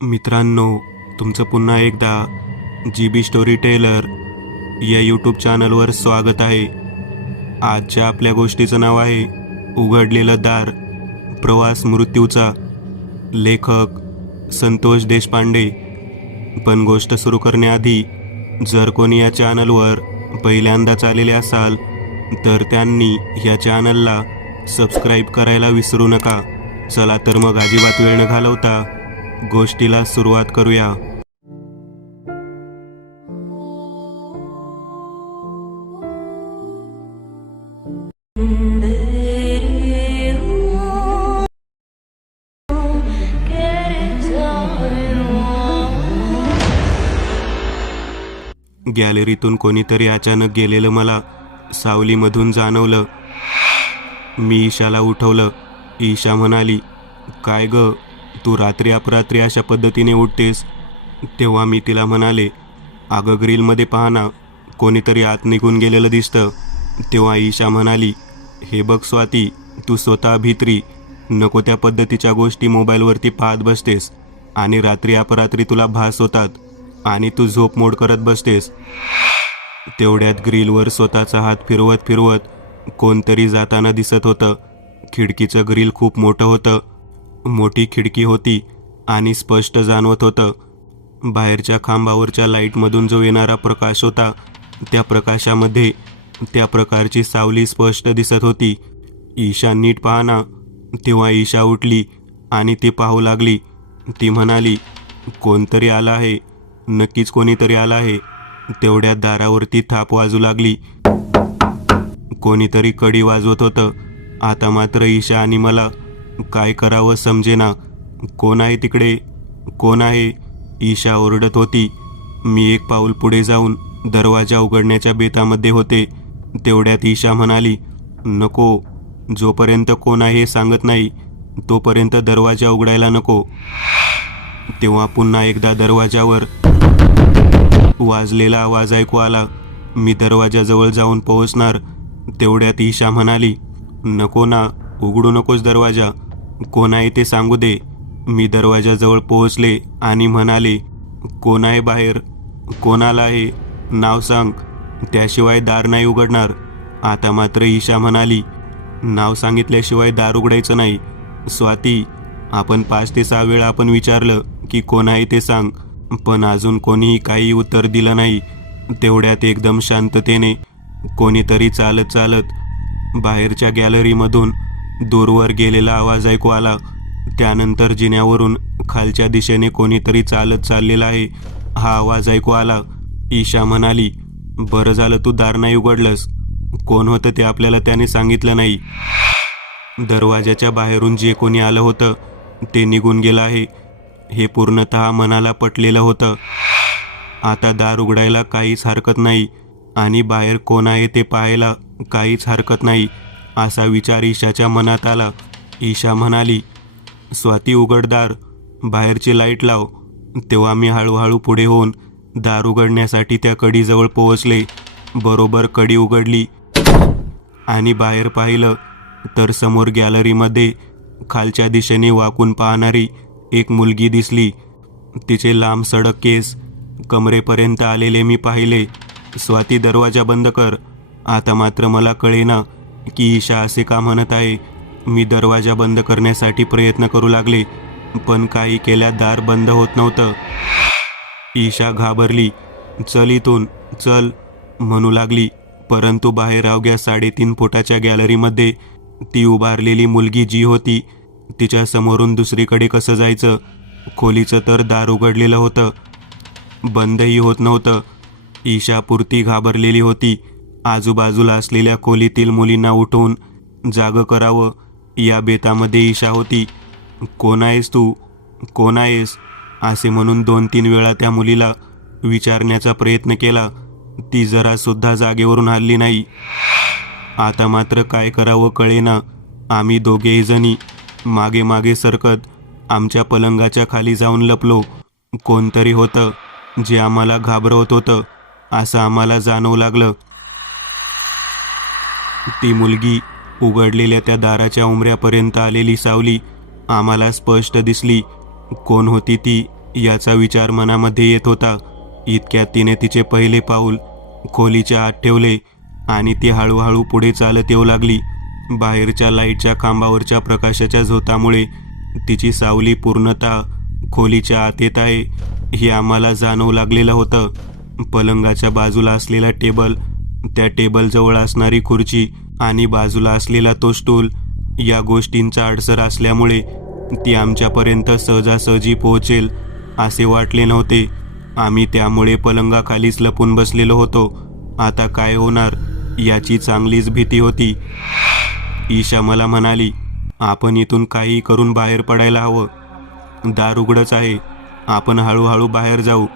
मित्रांनो, तुमचं पुन्हा एकदा GB स्टोरी टेलर या यूट्यूब चॅनलवर स्वागत आहे. आजच्या आपल्या गोष्टीचं नाव आहे उघडलेलं दार, प्रवास मृत्यूचा. लेखक संतोष देशपांडे. पण गोष्ट सुरू करण्याआधी जर कोणी या चॅनलवर पहिल्यांदाच आलेले असाल तर त्यांनी या चॅनलला सबस्क्राईब करायला विसरू नका. चला तर मग अजिबात वेळ न घालवता गोष्टीला सुरुवात करूया. गॅलरीतून कोणीतरी अचानक गेलेलं मला सावलीमधून जाणवलं. मी ईशाला उठवलं. ईशा म्हणाली, काय ग, तू रात्री अपरात्री अशा पद्धतीने उठतेस? तेव्हा मी तिला म्हणाले, अगं ग्रिलमध्ये पहा ना, कोणीतरी आत निघून गेलेलं दिसतं. तेव्हा ईशा म्हणाली, हे बघ स्वाती, तू स्वतः भित्री, नको त्या पद्धतीच्या गोष्टी मोबाईलवरती पाहत बसतेस आणि रात्री अपरात्री तुला भास होतात आणि तू झोप मोड करत बसतेस. तेवढ्यात ग्रिलवर स्वतःचा हात फिरवत फिरवत कोणतरी जाताना दिसत होतं. खिडकीचं ग्रिल खूप मोठं होतं. मोठी खिडकी होती आणि स्पष्ट जाणवत होतं. बाहेरच्या खांबावरच्या लाईटमधून जो येणारा प्रकाश होता त्या प्रकाशामध्ये त्या प्रकारची सावली स्पष्ट दिसत होती. ईशा, नीट पहा ना. तेव्हा ईशा उठली आणि ती पाहू लागली. ती म्हणाली, कोणतरी आलं आहे, नक्कीच कोणीतरी आलं आहे. तेवढ्या दारावरती थाप वाजू लागली. कोणीतरी कडी वाजवत होतं. आता मात्र ईशा आणि मला काय करावं समजेना. कोण आहे तिकडे, कोण आहे? ईशा ओरडत होती. मी एक पाऊल पुढे जाऊन दरवाजा उघडण्याच्या बेतामध्ये होते. तेवढ्यात ईशा म्हणाली, नको, जोपर्यंत कोण आहे हे सांगत नाही तोपर्यंत दरवाजा उघडायला नको. तेव्हा पुन्हा एकदा दरवाजावर वाजलेला आवाज ऐकू आला. मी दरवाजाजवळ जाऊन पोहोचणार तेवढ्यात ईशा म्हणाली, नको ना, उघडू नकोस दरवाजा, कोण आहे ते सांगू दे. मी दरवाजाजवळ पोहोचले आणि म्हणाले, कोण आहे बाहेर? कोणाला आहे? नाव सांग, त्याशिवाय दार नाही उघडणार. आता मात्र ईशा म्हणाली, नाव सांगितल्याशिवाय दार उघडायचं नाही. स्वाती, आपण 5 ते 6 वेळा आपण विचारलं की कोण आहे ते सांग, पण अजून कोणीही काही उत्तर दिलं नाही. तेवढ्यात एकदम शांततेने कोणीतरी चालत चालत बाहेरच्या गॅलरीमधून दूरवर गेलेला आवाज ऐकू आला. त्यानंतर जिन्यावरून खालच्या दिशेने कोणीतरी चालत चाललेला आहे हा आवाज ऐकू आला. ईशा म्हणाली, बरं झालं तू दार नाही उघडलंस. कोण होतं ते आपल्याला त्याने सांगितलं नाही. दरवाजाच्या बाहेरून जे कोणी आलं होतं ते निघून गेलं आहे हे पूर्णतः मनाला पटलेलं होतं. आता दार उघडायला काहीच हरकत नाही आणि बाहेर कोण आहे ते पाहायला काहीच हरकत नाही असा विचार ईशाच्या मनात आला. ईशा म्हणाली, स्वाती उघड दार, बाहेरची लाईट लाव. तेव्हा मी हळूहळू पुढे होऊन दार उघडण्यासाठी त्या कडीजवळ पोहोचले. बरोबर कडी उघडली आणि बाहेर पाहिलं तर समोर गॅलरीमध्ये खालच्या दिशेने वाकून पाहणारी एक मुलगी दिसली. तिचे लांब सडक केस कमरेपर्यंत आलेले मी पाहिले. स्वाती, दरवाजा बंद कर. आता मात्र मला कळेना की ईशा असे का म्हणत आहे. मी दरवाजा बंद करण्यासाठी प्रयत्न करू लागले, पण काही केल्या दार बंद होत नव्हतं. ईशा घाबरली. चल इथून, चल म्हणू लागली, परंतु बाहेर अवघ्या 3.5 फुटाच्या गॅलरीमध्ये ती उभारलेली मुलगी जी होती तिच्या समोरून दुसरीकडे कसं जायचं? खोलीचं तर दार उघडलेलं होतं, बंदही होत नव्हतं. ईशा पुरती घाबरलेली होती. आजूबाजूला असलेल्या खोलीतील मुलींना उठवून जागं करावं या बेतामध्ये ईशा होती. कोण आहेस तू, कोण आहेस असे म्हणून 2-3 वेळा त्या मुलीला विचारण्याचा प्रयत्न केला. ती जरासुद्धा जागेवरून हलली नाही. आता मात्र काय करावं कळेना. आम्ही दोघेही जणी मागे मागे सरकत आमच्या पलंगाच्या खाली जाऊन लपलो. कोणतरी होतं जे आम्हाला घाबरवत होतं असं आम्हाला जाणवू लागलं. ती मुलगी उघडलेल्या त्या दाराच्या उंबऱ्यापर्यंत आलेली सावली आम्हाला स्पष्ट दिसली. कोण होती ती याचा विचार मनामध्ये येत होता. इतक्यात तिने तिचे पहिले पाऊल खोलीच्या आत ठेवले आणि ती हळूहळू पुढे चालत येऊ लागली. बाहेरच्या लाईटच्या खांबावरच्या प्रकाशाच्या झोतामुळे तिची सावली पूर्णतः खोलीच्या आत येत आहे हे आम्हाला जाणवू लागलेलं होतं. पलंगाच्या बाजूला असलेला टेबल, त्या टेबलजवळ असणारी खुर्ची आणि बाजूला असलेला तो स्टूल या गोष्टींचा अडसर असल्यामुळे ती आमच्यापर्यंत सहजासहजी पोहोचेल असे वाटले नव्हते. आम्ही त्यामुळे पलंगाखालीच लपून बसलेलो होतो. आता काय होणार याची चांगलीच भीती होती. ईशा मला म्हणाली, आपण इथून काही करून बाहेर पडायला हवं. दार उघडच आहे, आपण हळूहळू बाहेर जाऊ.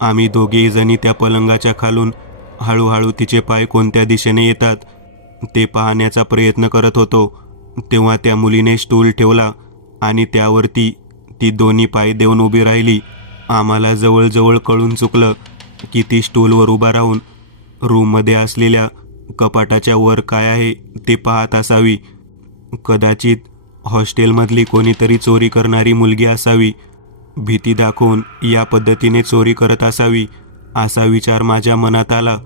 आम्ही दोघेही जणी त्या पलंगाच्या खालून हळूहळू तिचे पाय कोणत्या दिशेने येतात ते पाहण्याचा प्रयत्न करत होतो. तेव्हा त्या मुलीने स्टूल ठेवला आणि त्यावरती ती दोन्ही पाय देऊन उभी राहिली. आम्हाला जवळजवळ कळून चुकलं की ती स्टूलवर उभा राहून रूममध्ये असलेल्या कपाटाच्या वर काय आहे ते पाहत असावी. कदाचित हॉस्टेलमधली कोणीतरी चोरी करणारी मुलगी असावी. भीती दाखवून या पद्धतीने चोरी करत असावी असा विचार माझ्या मनात आला.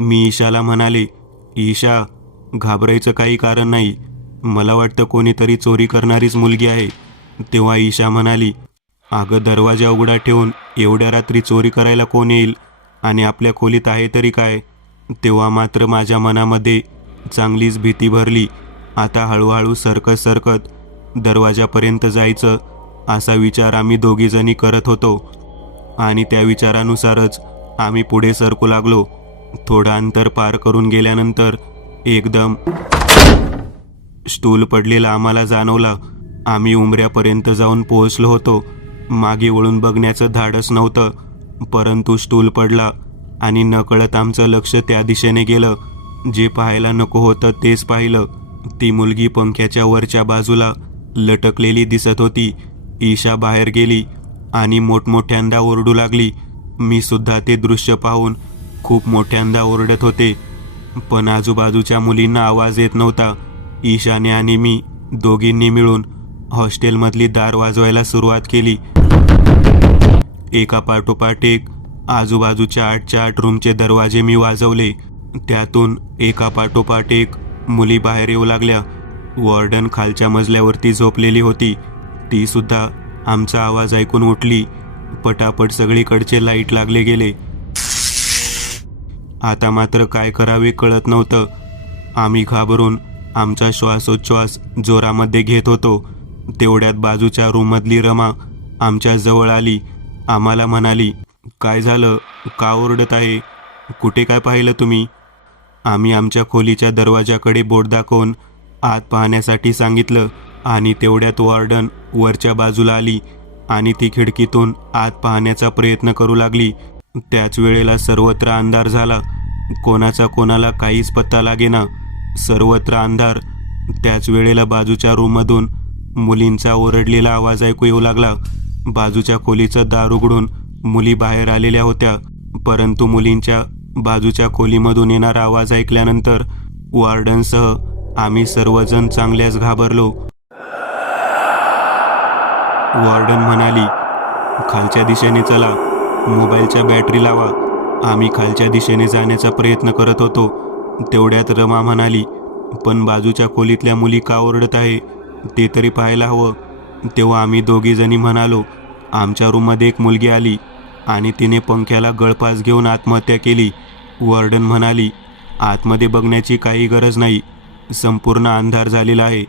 मी ईशाला म्हणाले, ईशा, घाबरायचं काही कारण नाही. मला वाटतं कोणीतरी चोरी करणारीच मुलगी आहे. तेव्हा ईशा म्हणाली, अगं, दरवाजा उघडा ठेवून एवढ्या रात्री चोरी करायला कोण येईल आणि आपल्या खोलीत आहे तरी काय. तेव्हा मात्र माझ्या मनामध्ये चांगलीच भीती भरली. आता हळूहळू सरकत दरवाजापर्यंत जायचं असा विचार आम्ही दोघीजणी करत होतो आणि त्या विचारानुसारच आम्ही पुढे सरकू लागलो. थोडं अंतर पार करून गेल्यानंतर एकदम स्टूल पडलेला आम्हाला जाणवला. आम्ही उंबऱ्यापर्यंत जाऊन पोहोचलो होतो. मागे वळून बघण्याचं धाडस नव्हतं, परंतु स्टूल पडला आणि नकळत आमचं लक्ष त्या दिशेने गेलं. जे पाहायला नको होतं तेच पाहिलं. ती मुलगी पंख्याच्या वरच्या बाजूला लटकलेली दिसत होती. ईशा बाहेर गेली आणि मोठमोठ्यांदा ओरडू लागली. मी सुद्धा ते दृश्य पाहून खूप मोठ्यांदा ओरडत होते, पण आजूबाजूच्या मुलींना आवाज येत नव्हता. ईशाने आणि मी दोघींनी मिळून हॉस्टेलमधली दार वाजवायला सुरुवात केली. एका पाठोपाठ एक आजूबाजूच्या 8च्या 8 रूमचे दरवाजे मी वाजवले. त्यातून एका पाठोपाठ एक मुली बाहेर येऊ लागल्या. वॉर्डन खालच्या मजल्यावरती झोपलेली होती. ती सुद्धा आमचा आवाज ऐकून उठली. पटापट सगळीकडचे लाईट लागले गेले. आता मात्र काय करावे कळत नव्हतं. आम्ही घाबरून आमचा श्वासोच्छ्वास जोरामध्ये घेत होतो. तेवढ्यात बाजूच्या रूममधली रमा आमच्या जवळ आली. आम्हाला म्हणाली, काय झालं, का ओरडत आहे, कुठे काय पाहिलं तुम्ही. आम्ही आमच्या खोलीच्या दरवाजाकडे बोट दाखवून आत पाहण्यासाठी सांगितलं आणि तेवढ्यात वॉर्डन वरच्या बाजूला आली आणि ती खिडकीतून आत पाहण्याचा प्रयत्न करू लागली. त्याच वेळेला सर्वत्र अंधार झाला. कोणाचा कोणाला काहीच पत्ता लागेना. सर्वत्र अंधार. त्याच वेळेला बाजूच्या रूममधून मुलींचा ओरडलेला आवाज ऐकू येऊ लागला. बाजूच्या खोलीचं दार उघडून मुली बाहेर आलेल्या होत्या, परंतु मुलींच्या बाजूच्या खोलीमधून येणारा आवाज ऐकल्यानंतर वॉर्डनसह आम्ही सर्वजण चांगल्याच घाबरलो. वॉर्डन म्हणाली, खालच्या दिशेने चला, मोबाईलच्या बॅटरी लावा. आम्ही खालच्या दिशेने जाण्याचा प्रयत्न करत होतो. तेवढ्यात रमा म्हणाली, पण बाजूच्या खोलीतल्या मुली का ओरडत आहे ते तरी पाहायला हवं. तेव्हा आम्ही दोघीजणी म्हणालो, आमच्या रूममध्ये एक मुलगी आली आणि तिने पंख्याला गळफास घेऊन आत्महत्या केली. वॉर्डन म्हणाली, आतमध्ये बघण्याची काही गरज नाही, संपूर्ण अंधार झालेला आहे.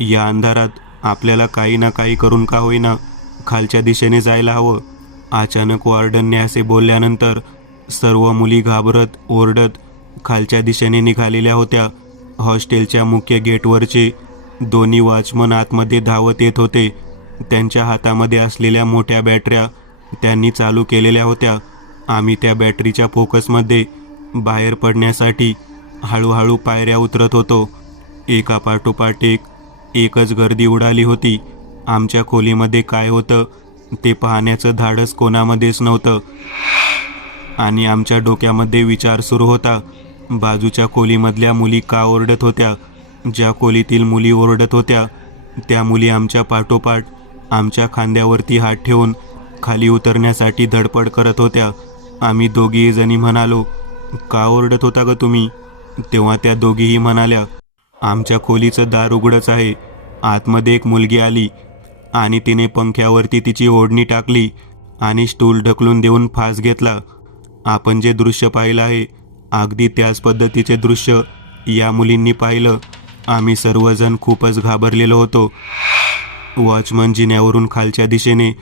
या अंधारात आपल्याला काही ना काही करून का होईना खालच्या दिशेने जायला हवं. अचानक वॉर्डनने असे बोलल्यानंतर सर्व मुली घाबरत ओरडत खालच्या दिशेने निघालेल्या होत्या. हॉस्टेलच्या मुख्य गेटवरचे दोन्ही वॉचमन आतमध्ये धावत येत होते. त्यांच्या हातामध्ये असलेल्या मोठ्या बॅटऱ्या त्यांनी चालू केलेल्या होत्या. आम्ही त्या बॅटरीच्या फोकसमध्ये बाहेर पडण्यासाठी हळूहळू पायऱ्या उतरत होतो. एका पाठोपाठ एकच गर्दी उडाली होती. आमच्या खोलीमध्ये काय होतं ते पाहण्याचं धाडस कोणामध्येच नव्हतं आणि आमच्या डोक्यामध्ये विचार सुरू होता, बाजूच्या खोलीमधल्या मुली का ओरडत होत्या. ज्या खोलीतील मुली ओरडत होत्या त्या मुली आमच्या पाठोपाठ आमच्या खांद्यावरती हात ठेवून खाली उतरण्यासाठी धडपड करत होत्या. आम्ही दोघीही जणी म्हणालो, का ओरडत होता ग तुम्ही? तेव्हा त्या दोघीही म्हणाल्या, आमच्या खोलीचं दार उघडच आहे. आतमध्ये एक मुलगी आली आणि तिने पंख्यावरती तिची ओढणी टाकली आणि स्टूल ढकलून देऊन फास घेतला. आपण जे दृश्य पाहिलं आहे अगदी त्याच पद्धतीचे दृश्य या मुलींनी पाहिलं. आम्ही सर्वजण खूपच घाबरलेलो होतो. वॉचमन जिन्यावरून खालच्या दिशेने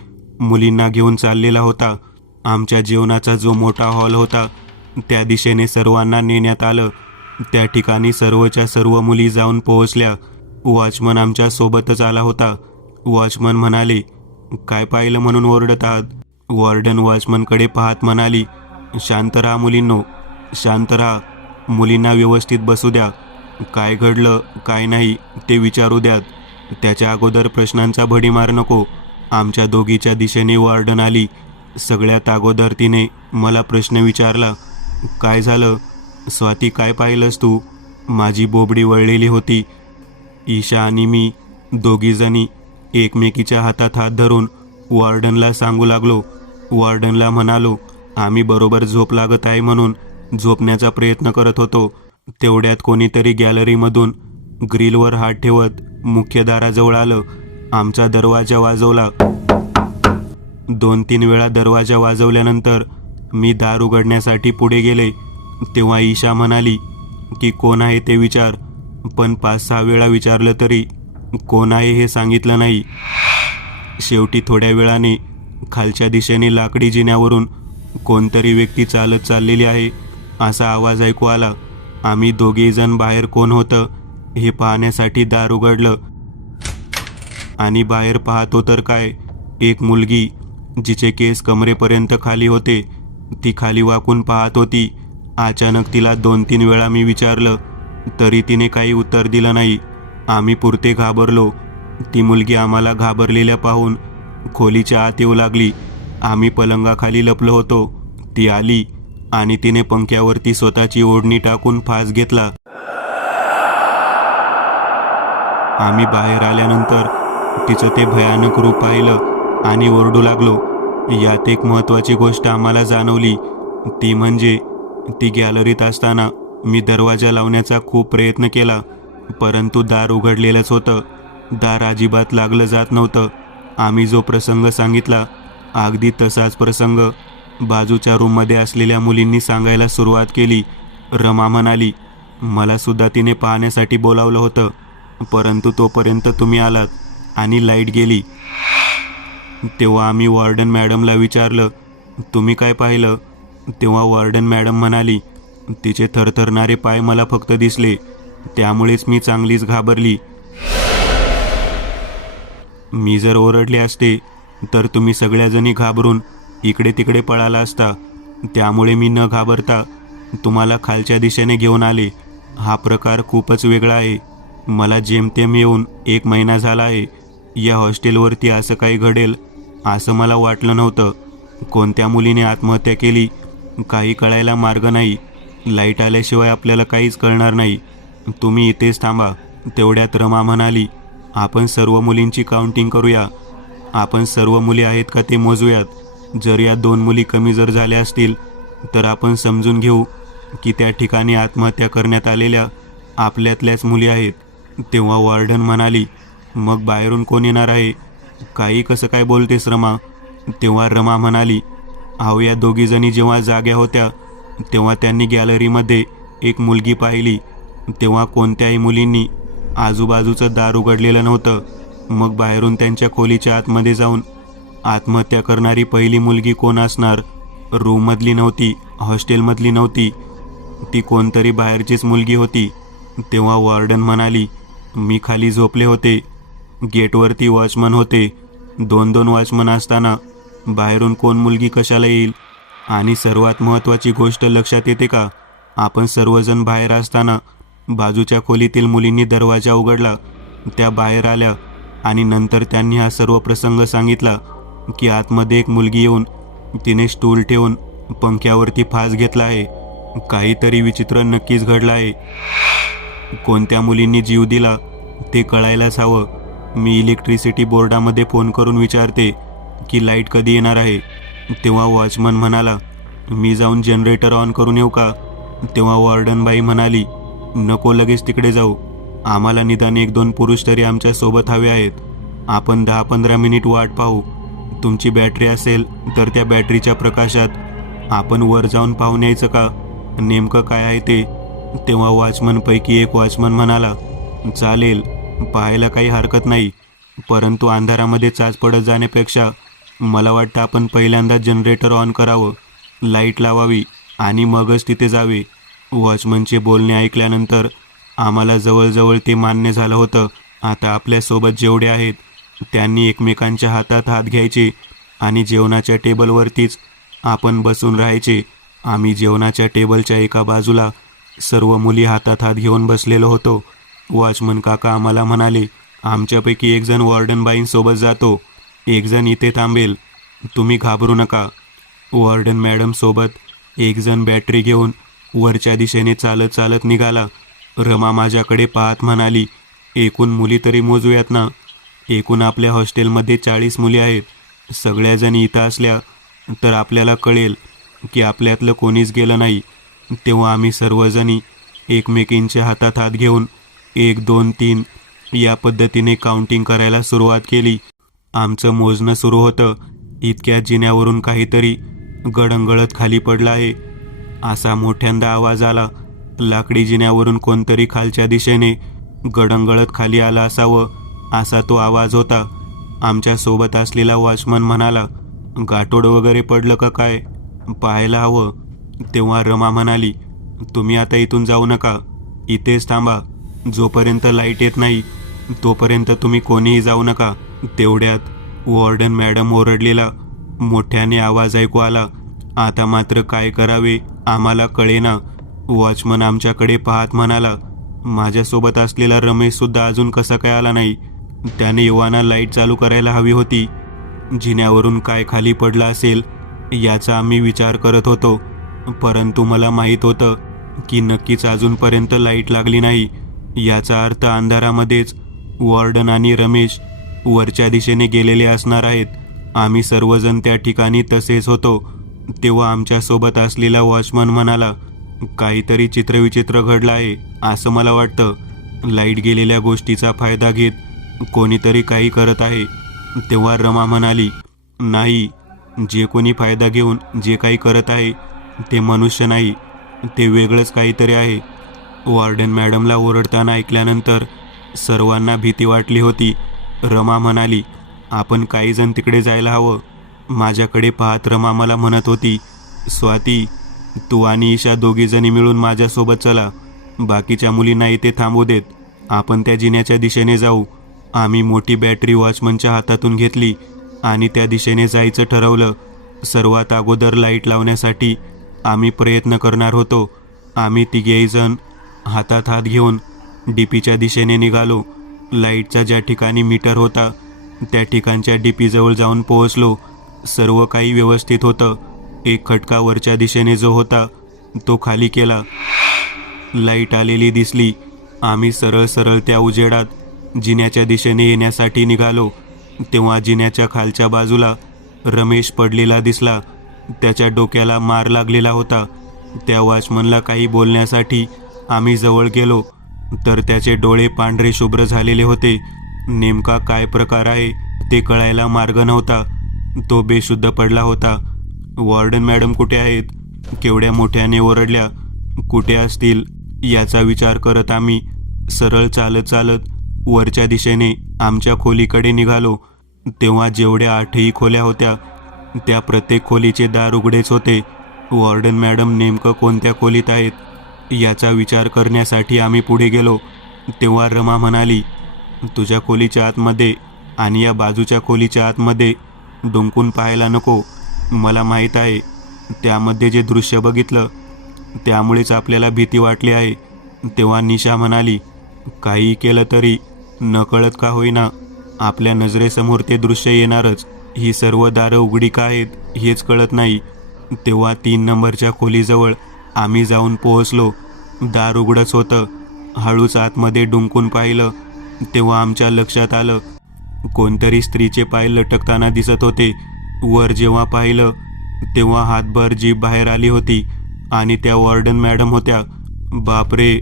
मुलींना घेऊन चाललेला होता. आमच्या जेवणाचा जो मोठा हॉल होता त्या दिशेने सर्वांना नेण्यात आलं. त्या ठिकाणी सर्वच्या सर्व मुली जाऊन पोहोचल्या. वॉचमन आमच्या सोबतच आला होता. वॉचमन म्हणाले, काय पाहिलं म्हणून ओरडत आहात? वॉर्डन वॉचमनकडे पाहत म्हणाली, शांत राहा मुलींनो, शांत राहा. मुलींना व्यवस्थित बसू द्या. काय घडलं काय नाही ते विचारू द्यात. त्याच्या अगोदर प्रश्नांचा भडीमार नको. आमच्या दोघीच्या दिशेने वॉर्डन आली. सगळ्यात अगोदर तिने मला प्रश्न विचारला, काय झालं स्वाती, काय पाहिलंस तू? माझी बोबडी वळलेली होती. ईशा आणि मी दोघीजणी एकमेकीच्या हातात हात धरून वॉर्डनला सांगू लागलो. वॉर्डनला म्हणालो, आम्ही बरोबर झोप लागत आहे म्हणून झोपण्याचा प्रयत्न करत होतो. तेवढ्यात कोणीतरी गॅलरीमधून ग्रिलवर हात ठेवत मुख्य दाराजवळ आलं. आमचा दरवाजा वाजवला. 2-3 वेळा दरवाजा वाजवल्यानंतर मी दार उघडण्यासाठी पुढे गेले. तेव्हा ईशा म्हणाली की कोण आहे ते विचार, पण 5-6 वेळा विचारलं तरी कोण आहे हे सांगितलं नाही. शेवटी थोड्या वेळाने खालच्या दिशेने लाकडी जिन्यावरून कोणतरी व्यक्ती चालत चाललेली आहे असा आवाज ऐकू आला. आम्ही दोघेजण बाहेर कोण होतं हे पाहण्यासाठी दार उघडलं आणि बाहेर पाहतो तर काय, एक मुलगी जिचे केस कमरेपर्यंत खाली होते ती खाली वाकून पाहत होती. अचानक तिला 2-3 वेळा मी विचारलं तरी तिने काही उत्तर दिलं नाही. आम्ही पुरते घाबरलो. ती मुलगी आम्हाला घाबरलेल्या पाहून खोलीच्या आत येऊ लागली. आम्ही पलंगाखाली लपलो होतो. ती आली आणि तिने पंख्यावरती स्वतःची ओढणी टाकून फास घेतला. आम्ही बाहेर आल्यानंतर तिचं ते भयानक रूप पाहिलं आणि ओरडू लागलो. यात एक महत्त्वाची गोष्ट आम्हाला जाणवली, ती म्हणजे ती गॅलरीत असताना मी दरवाजा लावण्याचा खूप प्रयत्न केला, परंतु दार उघडलेलंच होतं. दार अजिबात लागलं जात नव्हतं. आम्ही जो प्रसंग सांगितला अगदी तसाच प्रसंग बाजूच्या रूममध्ये असलेल्या मुलींनी सांगायला सुरुवात केली. रमा म्हणाली, मला सुद्धा तिने पाहण्यासाठी बोलावलं होतं, परंतु तोपर्यंत तुम्ही आलात आणि लाईट गेली. तेव्हा आम्ही वॉर्डन मॅडमला विचारलं, तुम्ही काय पाहिलं? तेव्हा वॉर्डन मॅडम म्हणाली, तिचे थरथरणारे पाय मला फक्त दिसले, त्यामुळेच मी चांगलीच घाबरली. मी जर ओरडले असते तर तुम्ही सगळ्याजणी घाबरून इकडे तिकडे पळाला असता. त्यामुळे मी न घाबरता तुम्हाला खालच्या दिशेने घेऊन आले. हा प्रकार खूपच वेगळा आहे. मला जेमतेम येऊन 1 महिना झाला आहे. या हॉस्टेलवरती असं काही घडेल असं मला वाटलं नव्हतं. कोणत्या मुलीने आत्महत्या केली काही कळायला मार्ग नाही. लाईट आल्याशिवाय आपल्याला काहीच कळणार नाही. तुम्ही इथेच थांबा. तेवढ्यात रमा म्हणाली, आपण सर्व मुलींची काउंटिंग करूया. आपण सर्व मुली आहेत का ते मोजूयात. जर या 2 मुली कमी जर झाल्या असतील तर आपण समजून घेऊ की त्या ठिकाणी आत्महत्या करण्यात आलेल्या आपल्यातल्याच मुली आहेत. तेव्हा वॉर्डन म्हणाली, मग बाहेरून कोण येणार आहे? काही कसं काय बोलतेस रमा? तेव्हा रमा म्हणाली, अहो या दोघीजणी जेव्हा जाग्या होत्या तेव्हा त्यांनी गॅलरीमध्ये एक मुलगी पाहिली. तेव्हा कोणत्याही मुलींनी आजूबाजूचं दार उघडलेलं नव्हतं. मग बाहेरून त्यांच्या खोलीच्या आतमध्ये जाऊन आत्महत्या करणारी पहिली मुलगी कोण असणार? रूममधली नव्हती, हॉस्टेलमधली नव्हती, ती कोणतरी बाहेरचीच मुलगी होती. तेव्हा वॉर्डन म्हणाली, मी खाली झोपले होते. गेटवरती वॉचमन होते. 2-2 वॉचमन असताना बाहेरून कोण मुलगी कशाला येईल? आणि सर्वात महत्त्वाची गोष्ट लक्षात येते का? आपण सर्वजण बाहेर असताना बाजूच्या खोलीतील मुलींनी दरवाजा उघडला. त्या बाहेर आल्या आणि नंतर त्यांनी हा सर्व प्रसंग सांगितला की आतमध्ये एक मुलगी येऊन तिने स्टूल ठेवून पंख्यावरती फास घेतला आहे. काहीतरी विचित्र नक्कीच घडलं आहे. कोणत्या मुलींनी जीव दिला ते कळायलाच हवं. मी इलेक्ट्रिसिटी बोर्डामध्ये फोन करून विचारते. की लाईट कधी येणार आहे. तेव्हा वॉचमन म्हणाला, मी जाऊन जनरेटर ऑन करून येऊ का? तेव्हा वॉर्डनबाई म्हणाली, नको, लगेच तिकडे जाऊ. आम्हाला निदान 1-2 पुरुष तरी आमच्या सोबत हवे आहेत. आपण 10-15 मिनिट वाट पाहू. तुमची बॅटरी असेल तर त्या बॅटरीच्या प्रकाशात आपण वर जाऊन पाहून यायचं का, नेमकं काय आहे ते. तेव्हा वॉचमनपैकी एक वॉचमन म्हणाला, चालेल, पाहायला काही हरकत नाही, परंतु अंधारामध्ये चाच पडत जाण्यापेक्षा मला वाटतं आपण पहिल्यांदा जनरेटर ऑन करावं, लाईट लावावी आणि मगच तिथे जावे. वॉचमनचे बोलणे ऐकल्यानंतर आम्हाला जवळजवळ ते मान्य झालं होतं. आता आपल्यासोबत जेवढे आहेत त्यांनी एकमेकांच्या हातात हात घ्यायचे आणि जेवणाच्या टेबलवरतीच आपण बसून राहायचे. आम्ही जेवणाच्या टेबलच्या एका बाजूला सर्व मुली हातात हात घेऊन बसलेलो होतो. वॉचमन काका आम्हाला म्हणाले, आमच्यापैकी एक जण वॉर्डनबाईंसोबत जातो, एक जण इथे थांबेल, तुम्ही घाबरू नका. वॉर्डन मॅडमसोबत एक जण बॅटरी घेऊन वरच्या दिशेने चालत चालत निघाला. रमा माझ्याकडे पाहत म्हणाली, एकूण मुली तरी मोजूयात ना. एकूण आपल्या हॉस्टेलमध्ये 40 मुली आहेत. सगळ्याजणी इथं असल्या तर आपल्याला कळेल की आपल्यातलं कोणीच गेलं नाही. तेव्हा आम्ही सर्वजणी एकमेकींच्या हातात हात घेऊन 1, 2, 3 या पद्धतीने काउंटिंग करायला सुरुवात केली. आमचं मोजणं सुरू होतं. इतक्या जिन्यावरून काहीतरी गडंगळत खाली पडलं आहे असा मोठ्यांदा आवाज आला. लाकडी जिन्यावरून कोणतरी खालच्या दिशेने गडंगळत खाली आलं असावं असा तो आवाज होता. आमच्या सोबत असलेला वॉचमन म्हणाला, गाठोड वगैरे पडलं का काय, पाहायला हवं. तेव्हा रमा म्हणाली, तुम्ही आता इथून जाऊ नका, इथेच थांबा. जोपर्यंत लाईट येत नाही तोपर्यंत तुम्ही कोणीही जाऊ नका. तेवढ्यात वॉर्डन मॅडम ओरडलेला मोठ्याने आवाज ऐकू आला. आता मात्र काय करावे आम्हाला कळेना. वॉचमन आमच्याकडे पाहत म्हणाला, माझ्यासोबत असलेला रमेशसुद्धा अजून कसा काय आला नाही. त्याने युवांना लाईट चालू करायला हवी होती. जिन्यावरून काय खाली पडला असेल याचा आम्ही विचार करत होतो, परंतु मला माहीत होतं की नक्कीच अजूनपर्यंत लाईट लागली नाही. याचा अर्थ अंधारामध्येच वॉर्डन आणि रमेश वरच्या दिशेने गेलेले असणार आहेत. आम्ही सर्वजण त्या ठिकाणी तसेच होतो. तेव्हा आमच्यासोबत असलेला वॉचमन म्हणाला, काहीतरी चित्रविचित्र घडलं आहे असं मला वाटतं. लाईट गेलेल्या गोष्टीचा फायदा घेत कोणीतरी काही करत आहे. तेव्हा रमा म्हणाली, नाही, जे कोणी फायदा घेऊन जे काही करत आहे ते मनुष्य नाही, ते वेगळंच काहीतरी आहे. वॉर्डन मॅडमला ओरडताना ऐकल्यानंतर सर्वांना भीती वाटली होती. रमा म्हणाली, आपण काही जण तिकडे जायला हवं. माझ्याकडे पाहत रमा मला म्हणत होती, स्वाती, तू आणि ईशा दोघीजणी मिळून माझ्यासोबत चला. बाकीच्या मुलींना इथे थांबू देत. आपण त्या जिन्याच्या दिशेने जाऊ. आम्ही मोठी बॅटरी वॉचमनच्या हातातून घेतली आणि त्या दिशेने जायचं ठरवलं. सर्वात अगोदर लाईट लावण्यासाठी आम्ही प्रयत्न करणार होतो. आम्ही तिघेही जण हातात हात घेऊन डीपीच्या दिशेने निघालो. लाईटचा ज्या ठिकाणी मीटर होता त्या ठिकाणच्या डीपीजवळ जाऊन पोहोचलो. सर्व काही व्यवस्थित होतं. एक खटका वरच्या दिशेने जो होता तो खाली केला. लाईट आलेली दिसली. आम्ही सरळ सरळ त्या उजेडात जिन्याच्या दिशेने येण्यासाठी निघालो. तेव्हा जिन्याच्या खालच्या बाजूला रमेश पडलेला दिसला. त्याच्या डोक्याला मार लागलेला होता. त्या वॉचमनला काही बोलण्यासाठी आम्ही जवळ गेलो तर त्याचे डोळे पांढरे शुभ्र झालेले होते. नेमका काय प्रकार आहे ते कळायला मार्ग नव्हता. तो बेशुद्ध पडला होता. वॉर्डन मॅडम कुठे आहेत? केवढ्या मोठ्याने ओरडल्या. कुठे असतील याचा विचार करत आम्ही सरळ चालत चालत वरच्या दिशेने आमच्या खोलीकडे निघालो. तेव्हा जेवढ्या 8ही खोल्या होत्या त्या प्रत्येक खोलीचे दार उघडेच होते. वॉर्डन मॅडम नेमकं कोणत्या खोलीत आहेत याचा विचार करण्यासाठी आम्ही पुढे गेलो. तेव्हा रमा म्हणाली, तुझ्या खोलीच्या आतमध्ये आणि या बाजूच्या खोलीच्या आतमध्ये डुंकून पाहायला नको. मला माहीत आहे त्यामध्ये जे दृश्य बघितलं त्यामुळेच आपल्याला भीती वाटली आहे. तेव्हा निशा म्हणाली, काही केलं तरी नकळत का होईना आपल्या नजरेसमोर ते दृश्य येणारच. ही सर्व दारं उघडी का आहेत हेच कळत नाही. तेव्हा 3 नंबरच्या खोलीजवळ आम्ही जाऊन पोहोचलो. दार उघडच होतं. हळूच आतमध्ये डुंकून पाहिलं तेव्हा आमच्या लक्षात आलं कोणतरी स्त्रीचे पाय लटकताना दिसत होते. वर जेव्हा पाहिलं तेव्हा हातभर जीभ बाहेर आली होती आणि त्या वॉर्डन मॅडम होत्या. बापरे,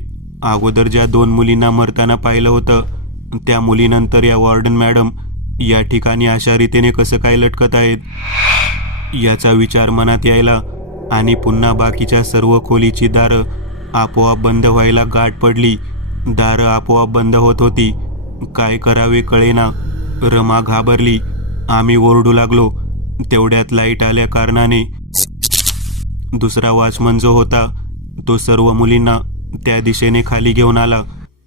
अगोदर ज्या 2 मुलींना मरताना पाहिलं होतं त्या मुलीनंतर या वॉर्डन मॅडम या ठिकाणी अशा रीतीने कसं काय लटकत आहेत याचा विचार मनात यायला आणि पुन्हा बाकीच्या सर्व खोलीची दारं आपोआप बंद व्हायला गाठ पडली. दारं आपोआप बंद होत होती. काय करावे कळेना. रमा घाबरली. आम्ही ओरडू लागलो. तेवढ्यात लाईट आल्या कारणाने दुसरा वॉचमन जो होता तो सर्व मुलींना त्या दिशेने खाली घेऊन आला.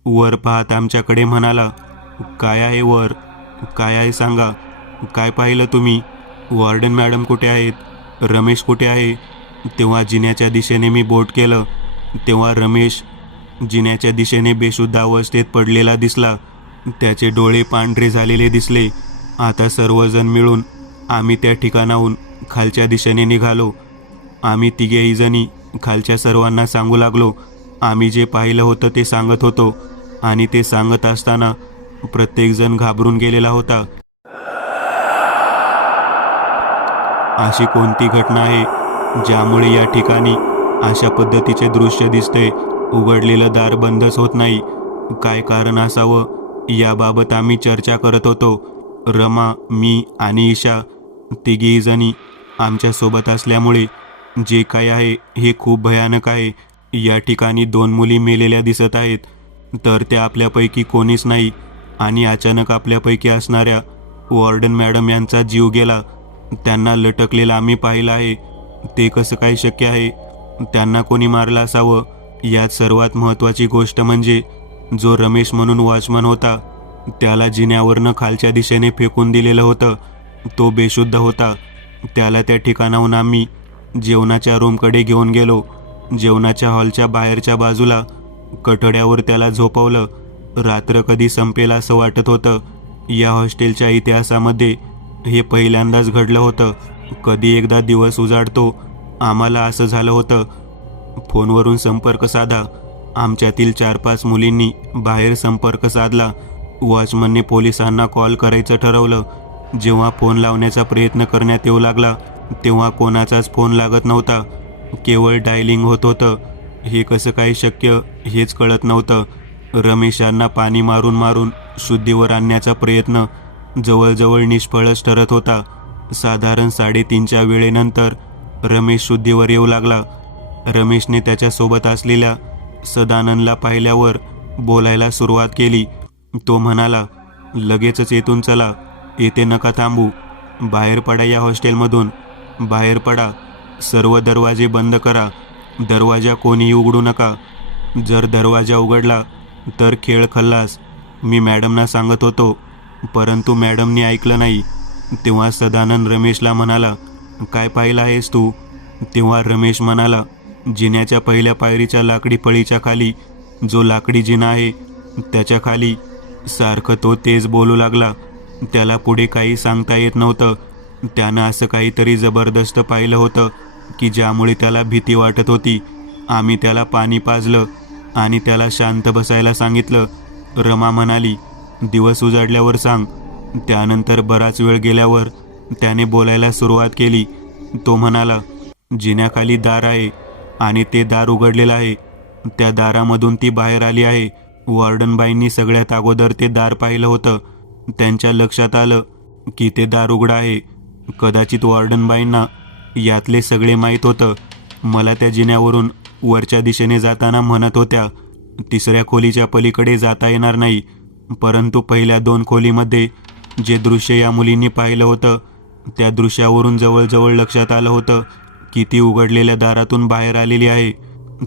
वर पाहत आमच्याकडे म्हणाला, काय आहे वर? काय आहे सांगा. काय पाहिलं तुम्ही? वॉर्डन मॅडम कुठे आहेत? रमेश कुठे आहे? तेव्हा जिन्याच्या दिशेने मी बोट केलं तेव्हा रमेश जिन्याच्या दिशेने बेशुद्ध अवस्थेत पडलेला दिसला. त्याचे डोळे पांढरे झालेले दिसले. आता सर्वजण मिळून आम्ही त्या ठिकाणाहून खालच्या दिशेने निघालो. आम्ही तिघेही जणी खालच्या सर्वांना सांगू लागलो. आम्ही जे पाहिलं होतं ते सांगत होतो आणि ते सांगत असताना प्रत्येकजण घाबरून गेलेला होता. अशी कोणती घटना आहे ज्यामुळे या ठिकाणी अशा पद्धतीचे दृश्य दिसते? उघडलेलं दार बंदच होत नाही. काय कारण असावं याबाबत आम्ही चर्चा करत होतो. रमा, मी आणि ईशा तिघी जणी आमच्यासोबत असल्यामुळे जे काय आहे हे खूप भयानक आहे. या ठिकाणी 2 मुली मेलेल्या दिसत आहेत तर त्या आपल्यापैकी कोणीच नाही आणि अचानक आपल्यापैकी असणाऱ्या वॉर्डन मॅडम यांचा जीव गेला. त्यांना लटकलेला आम्ही पाहिलं आहे. ते कसं काय शक्य आहे? त्यांना कोणी मारलं असावं. यात सर्वात महत्त्वाची गोष्ट म्हणजे जो रमेश म्हणून वॉचमन होता त्याला जिन्यावरनं खालच्या दिशेने फेकून दिलेलं होतं. तो बेशुद्ध होता. त्याला त्या ठिकाणाहून आम्ही जेवणाच्या रूमकडे घेऊन गेलो. जेवणाच्या हॉलच्या बाहेरच्या बाजूला कठड्यावर त्याला झोपवलं. रात्र कधी संपेल असं वाटत होतं. या हॉस्टेलच्या इतिहासामध्ये हे पहिल्यांदाच घडलं होतं. कधी एकदा दिवस उजाडतो आम्हाला असं झालं होतं. फोनवरून संपर्क साधा. आमच्यातील 4-5 मुलींनी बाहेर संपर्क साधला. वॉचमनने पोलिसांना कॉल करायचं ठरवलं. जेव्हा फोन लावण्याचा प्रयत्न करण्यात येऊ लागला तेव्हा कोणाचाच फोन लागत नव्हता. केवळ डायलिंग होत होतं. हे कसं काय शक्य हेच कळत नव्हतं. रमेशांना पाणी मारून मारून शुद्धीवर आणण्याचा प्रयत्न जवळजवळ निष्फळच ठरत होता. साधारण 3:30च्या वेळेनंतर रमेश शुद्धीवर येऊ लागला. रमेशने त्याच्यासोबत असलेल्या सदानंदला पाहिल्यावर बोलायला सुरुवात केली. तो म्हणाला, लगेचच येथून चला. येथे नका थांबू. बाहेर पडा या हॉस्टेलमधून. बाहेर पडा. सर्व दरवाजे बंद करा. दरवाजा कोणीही उघडू नका. जर दरवाजा उघडला तर खेळ खल्लास. मी मॅडमना सांगत होतो परंतु मॅडमने ऐकलं नाही. तेव्हा सदानंद रमेशला म्हणाला, काय पाहिलं आहेस तू? तेव्हा रमेश म्हणाला, जिन्याच्या पहिल्या पायरीच्या लाकडी फळीच्या खाली जो लाकडी जिना आहे त्याच्या खाली. सारखं तो तेच बोलू लागला. त्याला पुढे काही सांगता येत नव्हतं. त्यानं असं काहीतरी जबरदस्त पाहिलं होतं की ज्यामुळे त्याला भीती वाटत होती. आम्ही त्याला पाणी पाजलं आणि त्याला शांत बसायला सांगितलं. रमा म्हणाली, दिवस उजाडल्यावर सांग. त्यानंतर बराच वेळ गेल्यावर त्याने बोलायला सुरुवात केली. तो म्हणाला, जिन्याखाली दार आहे आणि ते दार उघडलेलं आहे. त्या दारामधून ती बाहेर आली आहे. वॉर्डनबाईंनी सगळ्यात अगोदर ते दार पाहिलं होतं. त्यांच्या लक्षात आलं की ते दार उघडं आहे. कदाचित वॉर्डनबाईंना यातले सगळे माहीत होतं. मला त्या जिन्यावरून वरच्या दिशेने जाताना म्हणत होत्या 3ऱ्या खोलीच्या पलीकडे जाता येणार नाही. परंतु पहिल्या 2 खोलीमध्ये जे दृश्य या मुलींनी पाहिलं होतं त्या दृश्यावरून जवळजवळ लक्षात आलं होतं की ती उघडलेल्या दारातून बाहेर आलेली आहे.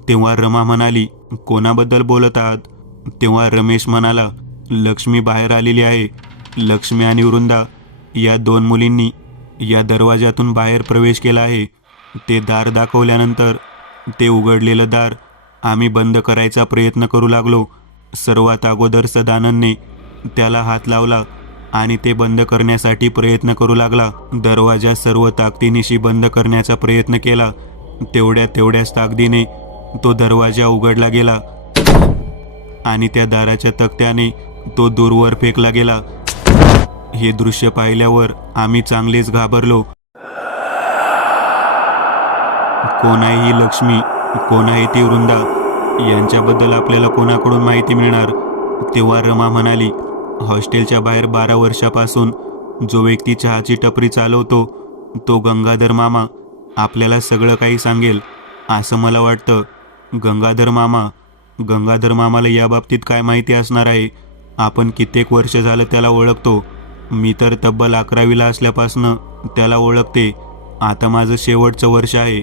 तेव्हा रमा म्हणाली, कोणाबद्दल बोलत आहात? तेव्हा रमेश म्हणाला, लक्ष्मी बाहेर आलेली आहे. लक्ष्मी आणि वृंदा या 2 मुलींनी या दरवाजातून बाहेर प्रवेश केला आहे. ते दार दाखवल्यानंतर ते उघडलेलं दार आम्ही बंद करायचा प्रयत्न करू लागलो. सर्वात अगोदर सदानंदने त्याला हात लावला आणि ते बंद करण्यासाठी प्रयत्न करू लागला. दरवाजा सर्व ताकदीनिशी बंद करण्याचा प्रयत्न केला. तेवढ्याच ताकदीने तो दरवाजा उघडला गेला आणि त्या दाराच्या तक्त्याने तो दूरवर फेकला गेला. हे दृश्य पाहिल्यावर आम्ही चांगलेच घाबरलो. कोण आहे ही लक्ष्मी, कोण आहे ती वृंदा, यांच्याबद्दल आपल्याला कोणाकडून माहिती मिळणार? तेव्हा रमा म्हणाली, हॉस्टेलच्या बाहेर 12 वर्षापासून जो व्यक्ती चहाची टपरी चालवतो तो गंगाधर मामा आपल्याला सगळं काही सांगेल असं मला वाटतं. गंगाधर मामाला याबाबतीत काय माहिती असणार आहे? आपण कित्येक वर्ष झालं त्याला ओळखतो. मी तर तब्बल 11वीला असल्यापासनं त्याला ओळखते. आता माझं शेवटचं वर्ष आहे.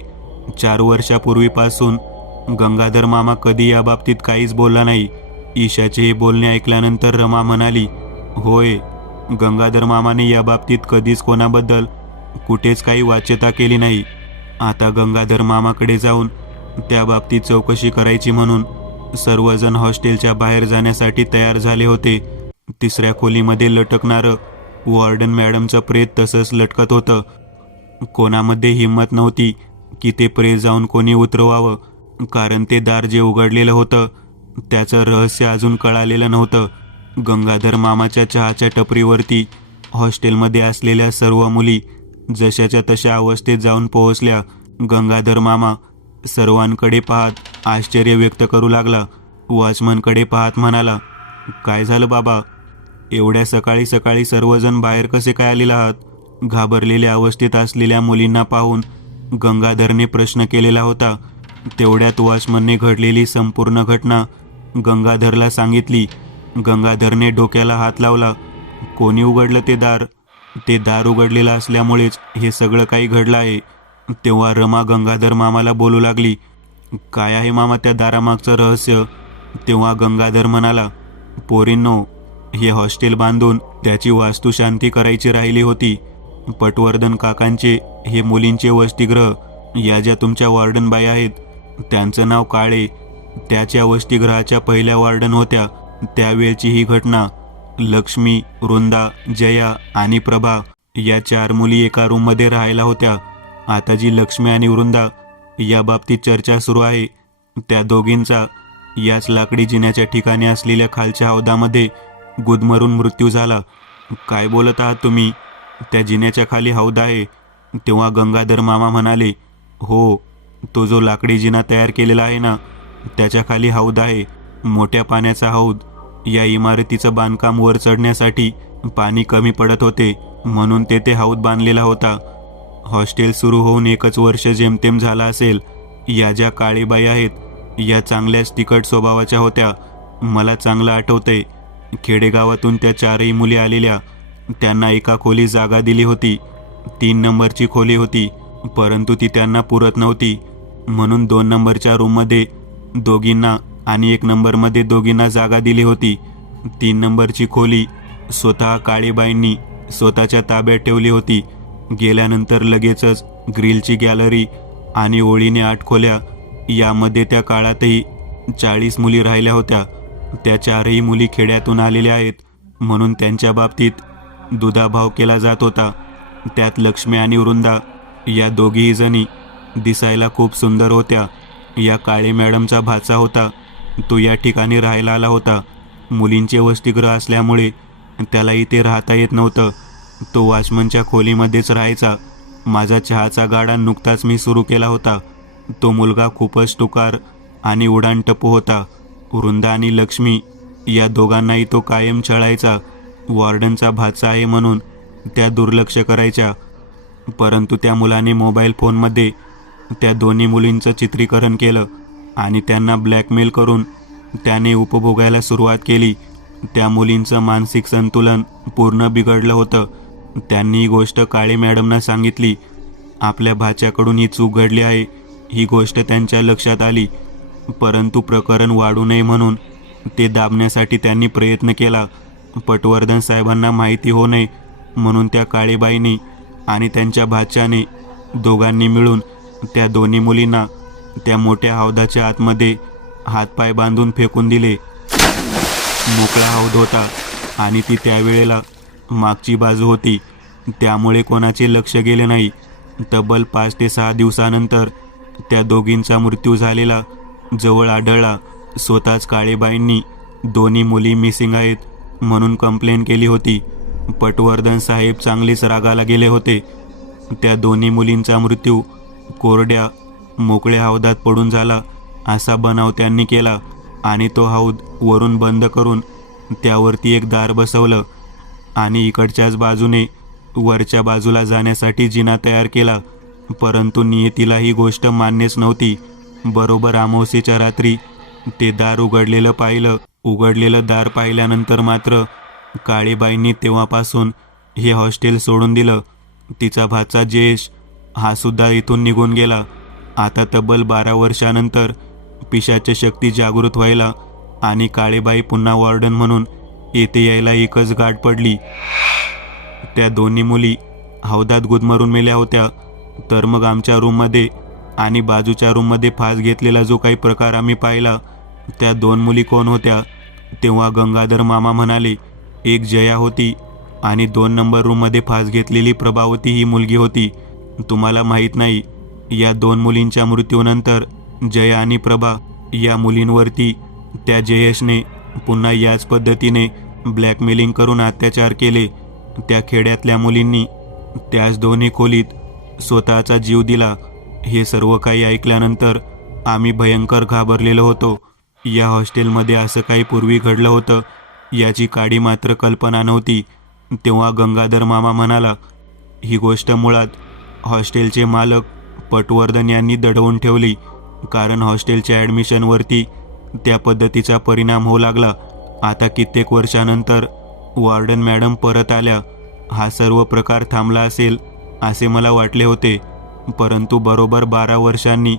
4 वर्षापूर्वीपासून गंगाधर मामा कधी याबाबतीत काहीच बोलला नाही. ईशाचे हे बोलणे ऐकल्यानंतर रमा म्हणाली, होय, गंगाधर मामाने याबाबतीत कधीच कोणाबद्दल कुठेच काही वाच्यता केली नाही. आता गंगाधर मामाकडे जाऊन त्याबाबतीत चौकशी करायची म्हणून सर्वजण हॉस्टेलच्या बाहेर जाण्यासाठी तयार झाले होते. 3ऱ्या खोलीमध्ये लटकणारं वॉर्डन मॅडमचं प्रेत तसंच लटकत होतं. कोणामध्ये हिंमत नव्हती की ते प्रेत जाऊन कोणी उतरवावं, कारण ते दार जे उघडलेलं होतं त्याचं रहस्य अजून कळालेलं नव्हतं. गंगाधर मामाच्या चहाच्या टपरीवरती हॉस्टेलमध्ये असलेल्या सर्व मुली जशाच्या तशा अवस्थेत जाऊन पोहोचल्या. गंगाधर मामा सर्वांकडे पाहत आश्चर्य व्यक्त करू लागला. वॉचमनकडे पाहत म्हणाला, काय झालं बाबा? एवढ्या सकाळी सकाळी सर्वजण बाहेर कसे काय आलेले आहात? घाबरलेल्या अवस्थेत असलेल्या मुलींना पाहून गंगाधरने प्रश्न केलेला होता. तेवढ्यात वॉचमनने घडलेली संपूर्ण घटना गंगाधरला सांगितली. गंगाधरने डोक्याला हात लावला. कोणी उघडलं ते दार? ते दार उघडलेलं असल्यामुळेच हे सगळं काही घडलं आहे. तेव्हा रमा गंगाधर मामाला बोलू लागली, काय आहे मामा त्या दारामागचं रहस्य? तेव्हा गंगाधर म्हणाला, पोरींनो, हे हॉस्टेल बांधून त्याची वास्तुशांती करायची राहिली होती. पटवर्धन काकांचे हे मुलींचे वसतिगृह, या ज्या तुमच्या वॉर्डन बाई आहेत त्यांचं नाव काळे, त्याच्या वसतिगृहाच्या पहिल्या वॉर्डन होत्या. त्यावेळची ही घटना. लक्ष्मी, वृंदा, जया आणि प्रभा या 4 मुली एका रूममध्ये राहायला होत्या. आता जी लक्ष्मी आणि वृंदा या बाबतीत चर्चा सुरू आहे त्या दोघींचा याच लाकडी जिन्याच्या ठिकाणी असलेल्या खालच्या हौदामध्ये गुदमरून मृत्यू झाला. काय बोलत आहात तुम्ही? त्या जिन्याच्या खाली हौद आहे? तेव्हा गंगाधर मामा म्हणाले, हो, तो जो लाकडी जिना तयार केलेला आहे ना त्याच्या खाली हौद आहे. मोठ्या पाण्याचा हौद. या इमारतीचं बांधकाम वर चढण्यासाठी पाणी कमी पडत होते म्हणून तेथे हौद बांधलेला होता. हॉस्टेल सुरू होऊन 1च वर्ष जेमतेम झाला असेल. या ज्या काळीबाई आहेत या चांगल्याच तिखट स्वभावाच्या होत्या. मला चांगलं आठवतंय, खेडेगावातून त्या 4ही मुली आलेल्या. त्यांना एका खोली जागा दिली होती. 3 नंबरची खोली होती, परंतु ती त्यांना पुरत नव्हती म्हणून 2 नंबरच्या रूममध्ये दोघींना आणि 1 नंबरमध्ये दोघींना जागा दिली होती. 3 नंबरची खोली स्वतः काळीबाईंनी स्वतःच्या ताब्यात ठेवली होती. गेल्यानंतर लगेचच ग्रिलची गॅलरी आणि ओळीने 8 खोल्या, यामध्ये त्या काळातही 40 मुली राहिल्या होत्या. त्या 4ही मुली खेड्यातून आलेल्या आहेत म्हणून त्यांच्या बाबतीत दुधाभाव केला जात होता. त्यात लक्ष्मी आणि वृंदा या दोघीही जणी दिसायला खूप सुंदर होत्या. या काळे मॅडमचा भाचा होता, तो या ठिकाणी राहायला आला होता. मुलींचे वसतिगृह असल्यामुळे त्याला इथे राहता येत नव्हतं. तो वॉचमनच्या खोलीमध्येच राहायचा. माझा चहाचा गाडा नुकताच मी सुरू केला होता. तो मुलगा खूपच टुकार आणि उडाणटप्पू होता. वृंदा आणि लक्ष्मी या दोघांनाही तो कायम छळायचा. वॉर्डनचा भाचा आहे म्हणून त्या दुर्लक्ष करायच्या, परंतु त्या मुलाने मोबाईल फोनमध्ये त्या दोन्ही मुलींचं चित्रीकरण केलं आणि त्यांना ब्लॅकमेल करून त्याने उपभोगायला सुरुवात केली. त्या मुलींचं मानसिक संतुलन पूर्ण बिघडलं होतं. त्यांनी ही गोष्ट काळे मॅडमना सांगितली. आपल्या भाच्याकडून ही चूक घडली आहे ही गोष्ट त्यांच्या लक्षात आली, परंतु प्रकरण वाढू नये म्हणून ते दाबण्यासाठी त्यांनी प्रयत्न केला. पटवर्धन साहेबांना माहिती होऊ नये म्हणून त्या काळेबाईंनी आणि त्यांच्या भाच्याने दोघांनी मिळून त्या दोन्ही मुलींना त्या मोठ्या हौदाच्या आतमध्ये हातपाय बांधून फेकून दिले. मोकळा हौद होता आणि ती त्यावेळेला मागची बाजू होती, त्यामुळे कोणाचे लक्ष गेले नाही. तब्बल 5 ते 6 दिवसानंतर त्या दोघींचा मृत्यू झालेला जवळ आढळला. स्वतःच काळेबाईंनी दोन्ही मुली मिसिंग आहेत म्हणून कंप्लेंट केली होती. पटवर्धन साहेब चांगलेच रागाला गेले होते. त्या दोन्ही मुलींचा मृत्यू कोरड्या मोकळ्या हौदात पडून झाला असा बनाव त्यांनी केला आणि तो हौद वरून बंद करून त्यावरती एक दार बसवलं आणि इकडच्याच बाजूने वरच्या बाजूला जाण्यासाठी जिना तयार केला. परंतु नियतीला ही गोष्ट मान्यच नव्हती. बरोबर अमावस्येच्या रात्री ते दार उघडलेलं पाहिलं. उघडलेलं दार पाहिल्यानंतर मात्र काळीबाईंनी तेव्हापासून हे हॉस्टेल सोडून दिलं. तिचा भाचा जयेश हा सुद्धा इथून निघून गेला. आता तब्बल 12 वर्षानंतर पिशाची शक्ती जागृत व्हायला आणि काळीबाई पुन्हा वॉर्डन म्हणून येथे यायला एकच गाठ पडली. त्या दोन्ही मुली हौदात गुदमरून मेल्या होत्या. तर मग आमच्या रूममध्ये आणि बाजूच्या रूममध्ये फास घेतलेला जो काही प्रकार आम्ही पाहिला, त्या 2 मुली कोण होत्या? तेव्हा गंगाधर मामा म्हणाले, एक जया होती आणि 2 नंबर रूममध्ये फास घेतलेली प्रभावती ही मुलगी होती. तुम्हाला माहीत नाही, या 2 मुलींच्या मृत्यूनंतर जया आणि प्रभा या मुलींवरती त्या जयेशने पुन्हा याच पद्धतीने ब्लॅकमेलिंग करून अत्याचार केले. त्या खेड्यातल्या मुलींनी त्याच दोन्ही खोलीत स्वतःचा जीव दिला. हे सर्व काही ऐकल्यानंतर आम्ही भयंकर घाबरलेलो होतो. या हॉस्टेलमध्ये असं काही पूर्वी घडलं होतं याची काडी मात्र कल्पना नव्हती. तेव्हा गंगाधर मामा म्हणाला, ही गोष्ट मुळात हॉस्टेलचे मालक पटवर्धन यांनी दडवून ठेवली, कारण हॉस्टेलच्या ॲडमिशनवरती त्या पद्धतीचा परिणाम होऊ लागला. आता कित्येक वर्षानंतर वॉर्डन मॅडम परत आल्या. हा सर्व प्रकार थांबला असेल असे मला वाटले होते. परंतु बरोबर 12 वर्षांनी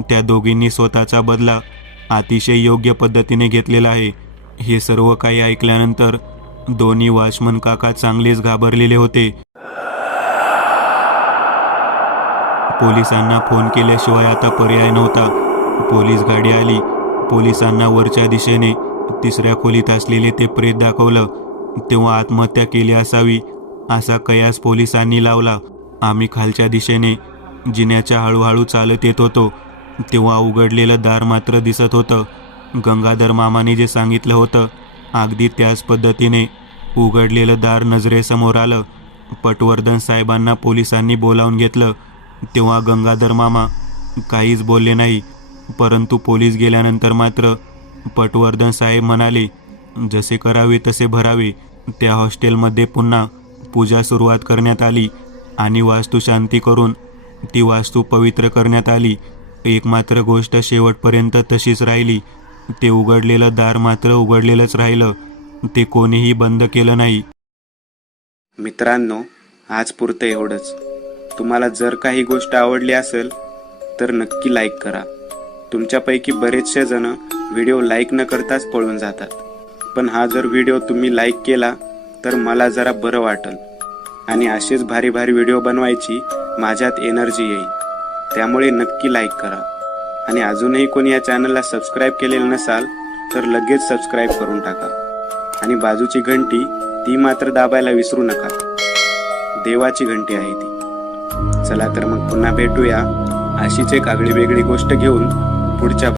त्या दोघींनी स्वतःचा बदला अतिशय योग्य पद्धतीने घेतलेला आहे. हे सर्व काही ऐकल्यानंतर दोन्ही वॉचमन काका चांगलेच घाबरलेले होते. पोलिसांना फोन केल्याशिवाय आता पर्याय नव्हता. पोलीस गाडी आली. पोलिसांना वरच्या दिशेने 3ऱ्या खोलीत असलेले ते प्रेत दाखवलं. तेव्हा आत्महत्या केली असावी असा कयास पोलिसांनी लावला. आम्ही खालच्या दिशेने जिन्याच्या हळूहळू चालत येत होतो. तेव्हा उघडलेलं दार मात्र दिसत होतं. गंगाधर मामाने जे सांगितलं होतं अगदी त्याच पद्धतीने उघडलेलं दार नजरेसमोर आलं. पटवर्धन साहेबांना पोलिसांनी बोलावून घेतलं. तेव्हा गंगाधर मामा काहीच बोलले नाही. परंतु पोलीस गेल्यानंतर मात्र पटवर्धन साहेब म्हणाले, जसे करावे तसे भरावे. त्या हॉस्टेलमध्ये पुन्हा पूजा सुरुवात करण्यात आली आणि वास्तुशांती करून ती वास्तू पवित्र करण्यात आली. एक मात्र गोष्ट शेवटपर्यंत तशीच राहिली. ते उघडलेलं दार मात्र उघडलेलंच राहिलं. ते कोणीही बंद केलं नाही. मित्रांनो, आज पुरतं एवढंच. तुम्हाला जर काही गोष्ट आवडली असेल तर नक्की लाईक करा. तुमच्यापैकी बरेचसे जण व्हिडिओ लाईक न करताच पळून जातात. पण हा जर व्हिडिओ तुम्ही लाईक केला तर मला जरा बरं वाटेल आणि असेच भारी भारी व्हिडिओ बनवायची माझ्यात एनर्जी येईल. त्यामुळे नक्की लाईक करा. आणि अजूनही कोणी या चॅनलला सबस्क्राईब केलेलं नसाल तर लगेच सबस्क्राईब करून टाका. आणि बाजूची घंटी ती मात्र दाबायला विसरू नका. देवाची घंटी आहे ती. चला तर मग पुन्हा भेटूया अशीच एक आगळी वेगळी गोष्ट घेऊन पुढच्या